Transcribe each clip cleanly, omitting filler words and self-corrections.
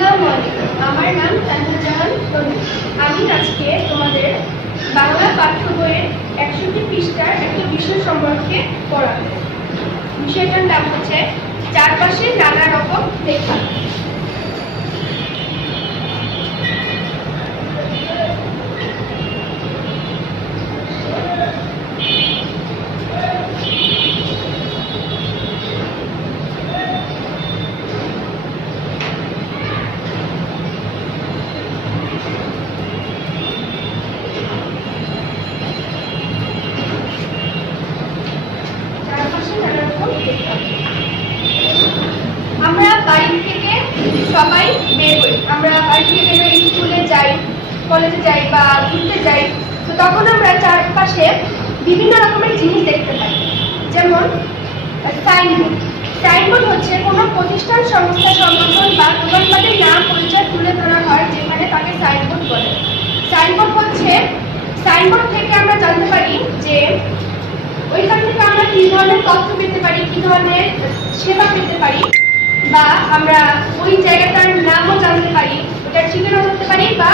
আসসালামু আলাইকুম। আমার নাম তানহা জাহান তনু। আমি আজকে তোমাদের বাংলা পাঠ্য বইয়ের 61 পৃষ্ঠার একটা বিষয় সম্পর্কে পড়াবো। বিষয়টার নাম হচ্ছে চারপাশে নানা রকম লেখা। আমরা বাড়ি থেকে সবাই বের হই, আমরা বাড়ি থেকে বের হই, স্কুলে যাই, কলেজে যাই বা ঘুরতে যাই। তো তখন আমরা চারপাশে বিভিন্ন রকমের জিনিস দেখতে পাই, যেমন সাইনবোর্ড। সাইনবোর্ড হচ্ছে কোনো প্রতিষ্ঠান, সংস্থা, সংগঠন বা দোকানপাটের নাম পরিচয় তুলে ধরা হয়, যেখানে তাকে সাইনবোর্ড বলে। সাইনবোর্ড থেকে আমরা জানতে পারি যে ওইখান থেকে আমরা কি ধরনের তথ্য পেতে পারি, কি ধরনের সেবা পেতে পারি, বা আমরা ওই জায়গাটার নামও জানতে পারি, ওটার ঠিকানা জানতে পারি, বা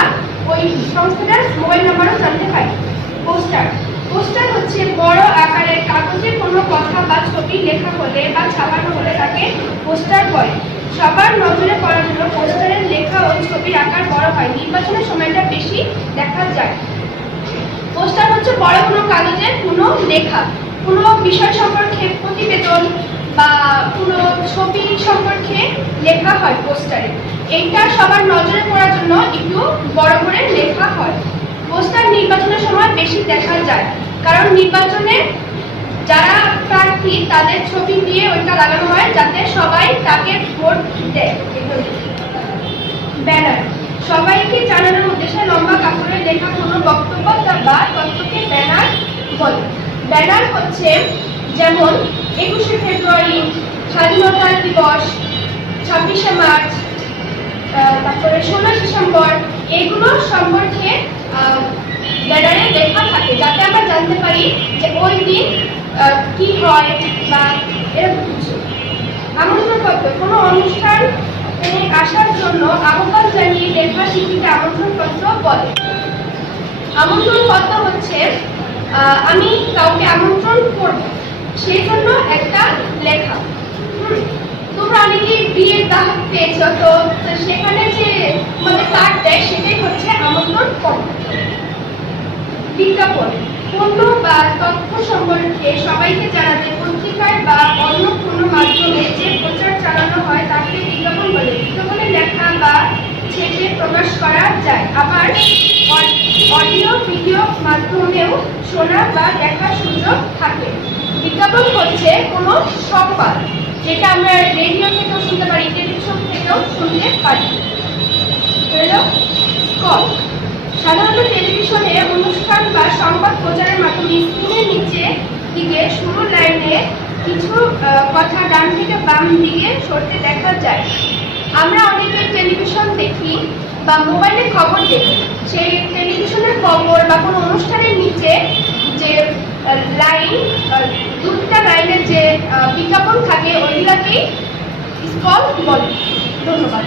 ওই সংস্থাটার মোবাইল নাম্বারও জানতে পারি। পোস্টার হচ্ছে বড় আকারের কাগজে কোনো কথা বা ছবি লেখা হলে বা ছাপানো হলে তাকে পোস্টার বলে। সবার নজরে পড়ার জন্য পোস্টারের লেখা ও ছবির আকার বড় হয়, নির্বাচনের সময়টা বেশি দেখা যায়। পোস্টার হচ্ছে বড় কোনো কাগজে কোনো লেখা, কোনো বিষয় সম্পর্কে প্রতিবেদন বা কোনো ছবি সম্পর্কে লেখা হয় পোস্টারে। এইটা সবার নজরে পড়ার জন্য একটু বড় করে লেখা হয়। পোস্টার নির্বাচনের সময় বেশি দেখা যায়, কারণ নির্বাচনে যারা প্রার্থী তাদের ছবি দিয়ে ওইটা লাগানো হয়, যাতে সবাই তাকে ভোট দেয়। ব্যানার সবাইকে জানানোর উদ্দেশ্যে লম্বা কাপড়ে লেখা কোনো বক্তব্য বা তথ্যকে ব্যানার বলে। ব্যানার হচ্ছে যেমন 21শে ফেব্রুয়ারি, স্বাধীনতা দিবস, 26শে মার্চ, তারপরে 16 ডিসেম্বর, এগুলো সম্পর্কে ব্যানারে লেখা থাকে, যাতে আমরা জানতে পারি যে ওই দিন কি হয় বা এরকম কিছু। আমন্ত্রণপত্র কোনো অনুষ্ঠান আসার জন্য আহ্বান জানিয়ে লেখা চিঠিকে আমন্ত্রণপত্র বলে। আমন্ত্রণপত্র হচ্ছে আমি কাউকে আমন্ত্রণ করব, সেই জন্য একটা লেখা। তোমরা অনেকে বিয়ের দাওয়াত পেয়েছ, তো সেখানে যে তোমাদের কার্ড দেয় সেটাই হচ্ছে আমন্ত্রণ পত্র। বিজ্ঞাপন পণ্য বা তথ্য সম্পর্কে সবাইকে জানাতে পত্রিকায় বা অন্য কোনো মাধ্যমে যে প্রচার চালানো হয় তাকে বিজ্ঞাপন বলে। বিজ্ঞাপনে লেখা বা ছেপে প্রকাশ করা যায়, আবার অডিও ভিডিও মাধ্যমেও শোনা বা দেখার সুযোগ থাকে। বিজ্ঞাপন হচ্ছে কোনো সংবাদ, যেটা আমরা রেডিও থেকেও শুনতে পারি, টেলিভিশন থেকেও শুনতে পারি। সাধারণত টেলিভিশনে অনুষ্ঠান বা সংবাদ প্রচারের মাধ্যমে স্ক্রিনের নিচে দিকে শুরুর লাইনে কিছু কথা ডান থেকে বাম দিকে সরতে দেখা যায়। আমরা অনেকে টেলিভিশন দেখি বা মোবাইলে খবর দেখি, সেই টেলিভিশনের খবর বা কোনো অনুষ্ঠানের নিচে যে লাইন, দুটা লাইনের যে বিজ্ঞাপন থাকে, ওইগুলাকেই স্ক্রল বলে। ধন্যবাদ।